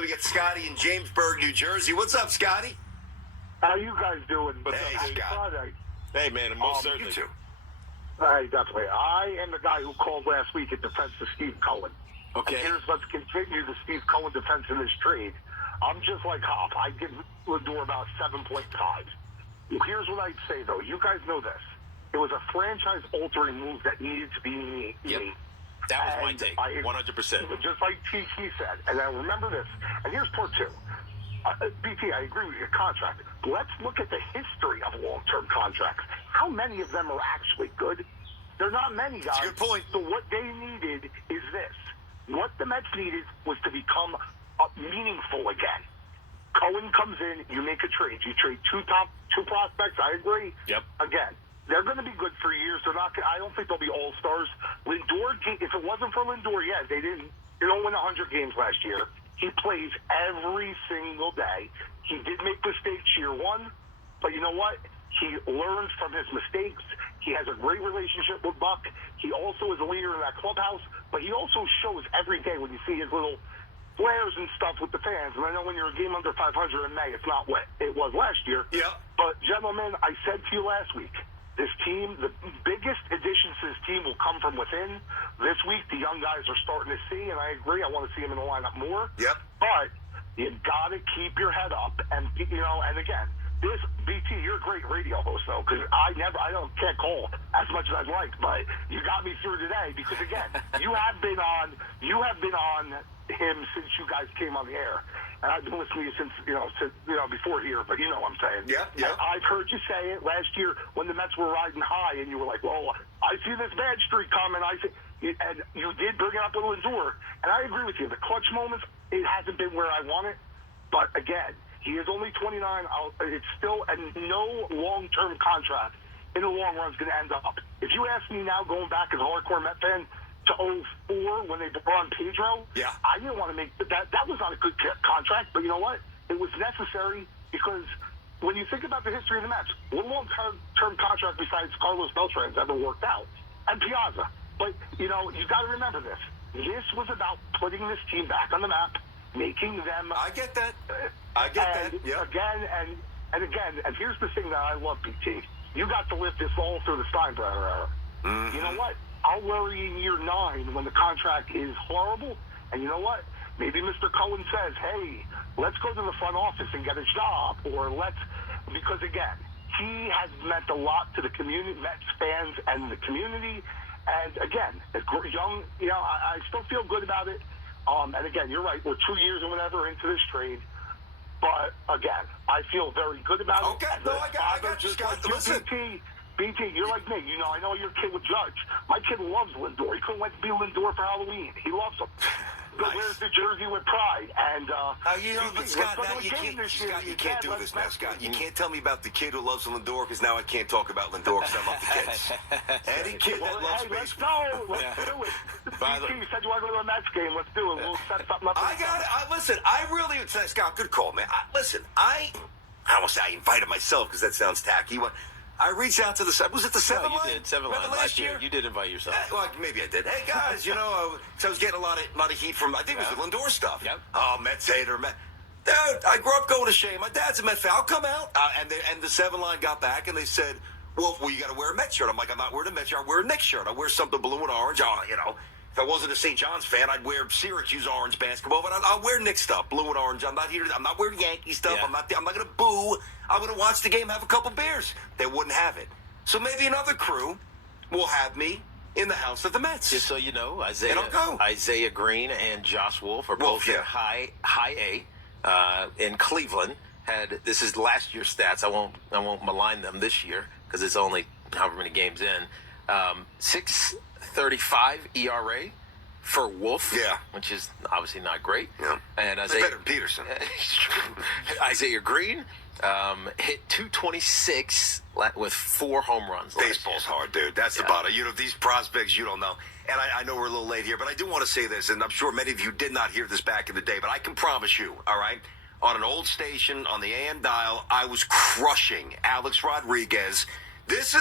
Then we got Scotty in Jamesburg, New Jersey. What's up, Scotty? How you guys doing? Hey, Scott. Friday. Hey, man, most certainly. You too. Hey, definitely. I am the guy who called last week in defense of Steve Cohen. Okay. And let's continue the Steve Cohen defense in this trade. I'm just like Hop. I give Lindor about 7.5. Here's what I'd say, though. You guys know this. It was a franchise-altering move that needed to be made. Yep. That was my take, 100%. Just like Tiki said. And now remember this. And here's part two. BT, I agree with your contract. Let's look at the history of long-term contracts. How many of them are actually good? They're not many, guys. That's a good point. So what they needed is this. What the Mets needed was to become meaningful again. Cohen comes in, you make a trade. You trade two prospects, I agree. Yep. Again, they're going to be good for years. They're not. I don't think they'll be all-stars. Lindor, if it wasn't for Lindor, yeah, they don't win 100 games last year. He plays every single day. He did make mistakes year one, but you know what? He learns from his mistakes. He has a great relationship with Buck. He also is a leader in that clubhouse, but he also shows every day when you see his little flares and stuff with the fans. And I know when you're a game under 500 in May, it's not what it was last year. Yeah. But, gentlemen, I said to you last week, this team, the biggest additions to this team will come from within. This week, the young guys are starting to see, and I agree. I want to see them in the lineup more. Yep. But you got to keep your head up, and and again, this BT, you're a great radio host though, because can't call as much as I'd like, but you got me through today because again, you have been on him since you guys came on the air. And I've been listening to you since before here, but you know what I'm saying. Yeah. I've heard you say it last year when the Mets were riding high, and you were like, "Well, I see this bad streak coming." And you did bring it up with Lindor, and I agree with you. The clutch moments, it hasn't been where I want it, but again, he is only 29. It's still no long-term contract in the long run is going to end up. If you ask me now, going back as a hardcore Met fan, to 04 when they brought on Pedro, yeah, I didn't want to make that. That was not a good contract, but you know what? It was necessary because when you think about the history of the Mets, one long-term contract besides Carlos Beltran's ever worked out, and Piazza. But you got to remember this. This was about putting this team back on the map, making them. I get that. That. Yeah. And here's the thing that I love, BT. You got to live this all through the Steinbrenner era. Mm-hmm. You know what? I'll worry in year 9 when the contract is horrible. And you know what? Maybe Mr. Cohen says, hey, let's go to the front office and get a job. Because again, he has meant a lot to the community, Mets fans and the community. And again, young, I still feel good about it. And again, you're right. We're 2 years or whatever into this trade. But again, I feel very good about it. Okay, no, I got you, Scott. Listen. BT, you're like me. I know your kid with Judge. My kid loves Lindor. He couldn't wait to be Lindor for Halloween. He loves him. Nice. Wears the jersey with pride. And but Scott, now you can't do this now, Scott. You can't tell me about the kid who loves Lindor because now I can't talk about Lindor because I love the kids. Any kid that loves baseball. Let's do it. BT, you said you want to go to a Mets game. Let's do it. We'll set something up. I got it. Listen, I really, Scott, good call, man. I don't want to say I invited myself because that sounds tacky. I reached out to was it the 7 line? You did, 7 line last year. You did invite yourself. Well, maybe I did. Hey, guys, so I was getting a lot of heat from, I think it was the Lindor stuff. Yep. Oh, Mets hater, Dude, I grew up going to Shea. My dad's a Met fan. I'll come out. And the 7 line got back, and they said, well, you got to wear a Mets shirt. I'm like, I'm not wearing a Mets shirt. I wear a Knicks shirt. I wear something blue and orange. If I wasn't a St. John's fan, I'd wear Syracuse orange basketball, but I'll wear Knicks stuff, blue and orange. I'm not wearing Yankee stuff. Yeah. I'm not going to boo. I'm going to watch the game, have a couple beers. They wouldn't have it. So maybe another crew will have me in the house of the Mets. Just so you know, Isaiah Green and Josh Wolf are both in high A in Cleveland. This is last year's stats. I won't malign them this year because it's only however many games in. 6.35 ERA for Wolf, which is obviously not great. Yeah. And it's better than Peterson. Isaiah Green hit 226 with 4 home runs. Baseball's hard, dude. That's the bottom. These prospects you don't know. And I know we're a little late here, but I do want to say this, and I'm sure many of you did not hear this back in the day, but I can promise you, all right, on an old station on the AM dial, I was crushing Alex Rodriguez. This